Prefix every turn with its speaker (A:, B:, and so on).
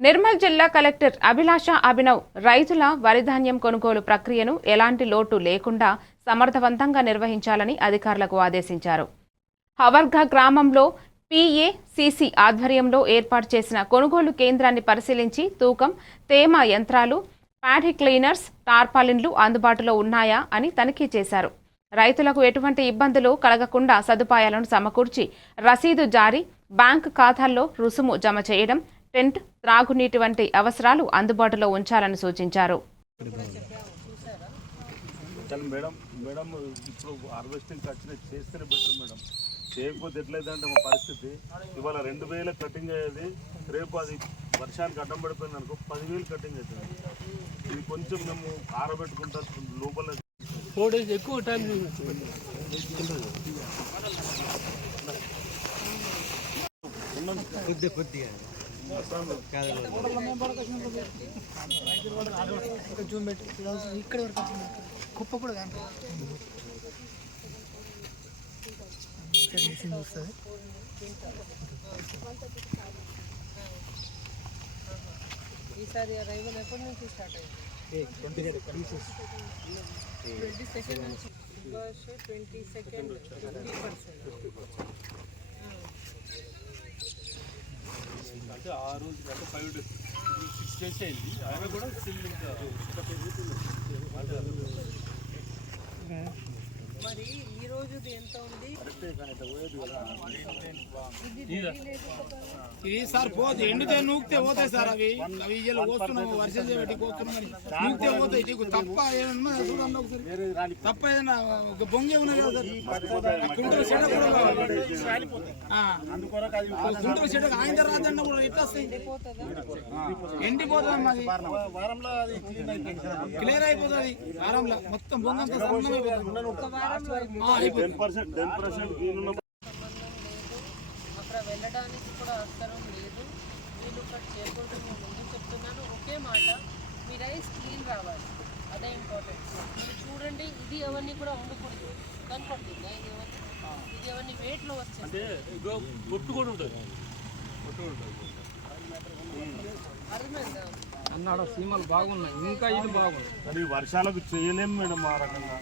A: నిర్మల్ జిల్లా కలెక్టర్ అభిలాష అభినవ్ రైతుల వరిధాన్యం కొనుగోలు ప్రక్రియను ఎలాంటి లోటు లేకుండా సమర్థవంతంగా నిర్వహించాలని అధికారులకు ఆదేశించారు. హవర్గా గ్రామంలో పిఏసిసి ఆధ్వర్యంలో ఏర్పాటు చేసిన కొనుగోలు కేంద్రాన్ని పరిశీలించి తూకం తేమ యంత్రాలు ప్యాడీ క్లీనర్స్ టార్పాలిన్లు అందుబాటులో ఉన్నాయా అని తనిఖీ చేశారు. రైతులకు ఎటువంటి ఇబ్బందులు కలగకుండా సదుపాయాలను సమకూర్చి రసీదు జారీ బ్యాంక్ ఖాతాల్లో రుసుము జమ చేయడం టెంట్ త్రాగునీటి వంటి అవసరాలు అందుబాటులో ఉంచాలని సూచించారు.
B: మేడం మేడం ఇప్పుడు హార్వెస్టింగ్ వచ్చిన చేస్తేనే బెటర్ మేడం. చేయకపోతే ఎట్లయితే మా పరిస్థితి. ఇవాళ రెండు వేల కటింగ్ అయ్యేది రేపు అది వర్షానికి అడ్డం పడిపోయింది అనుకో పదివేలు కటింగ్ అవుతుంది ఇది కొంచెం మేము ఆరబెట్టుకుంటా లోపల
C: ఫోర్ డేస్ ఎక్కువ టైం కొద్ది కొద్దిగా.
D: జూమ్ పెట్టి ఇక్కడ వరకు వచ్చింది కుప్ప కూడా కానీ వస్తుంది
E: ఈసారి రైవల్ ఎప్పటి నుంచి స్టార్ట్ అయింది ట్వంటీ సెకండ్ నుంచి ట్వంటీ సెకండ్ ఫిఫ్టీ పర్సెంట్
B: ఆ రోజు అంటే ఫైవ్ డేస్ సిక్స్ డేస్ అయింది. ఆయన కూడా స్టిల్ ఇంకా
E: ఎంత ఉంది?
D: ఇది సార్ పోతే ఎండితే నూకితే పోతాయి సార్ అవి. అవి ఇలా కోస్తున్నాము వర్షం పెట్టి కోస్తున్నాం నూకితే పోతాయి. నీకు తప్ప ఏమన్నా చూడండి ఒకసారి. తప్ప ఏదైనా ఒక బొంగి ఉన్నది కదా సార్. కుంటల చెడ కూడా ఆయన రాదన్న కూడా ఎట్లా వస్తాయి? ఎండిపోతుంది మాది. క్లియర్ అయిపోతుంది. వారంలో మొత్తం బొంగ అయిపోతుంది.
B: టెన్ పర్సెంట్ టెన్ పర్సెంట్ వీలున్న
E: అక్కడ వెళ్ళడానికి కూడా అవసరం లేదు. వీళ్ళు ఇక్కడ చేయకూడదు నేను ముందు చెప్తున్నాను. ఒకే మాట మీ రైస్ క్లీన్ రావాలి. అదే ఇంపార్టెంట్ మీరు చూడండి ఇది ఎవరిని కూడా వండకూడదు కనపడుతుందా ఇది ఎవరిని ఇది ఎవరిని వెయిట్లో వచ్చేది
B: పొట్టు కూడా ఉంటుంది. పొట్టు ఉంటుంది.
C: అన్నాడు సీమలు బాగున్నాయి. ఇంకా ఇది బాగుంది.
B: కానీ వర్షాలకు చేయలేము మేడం ఆ రకంగా.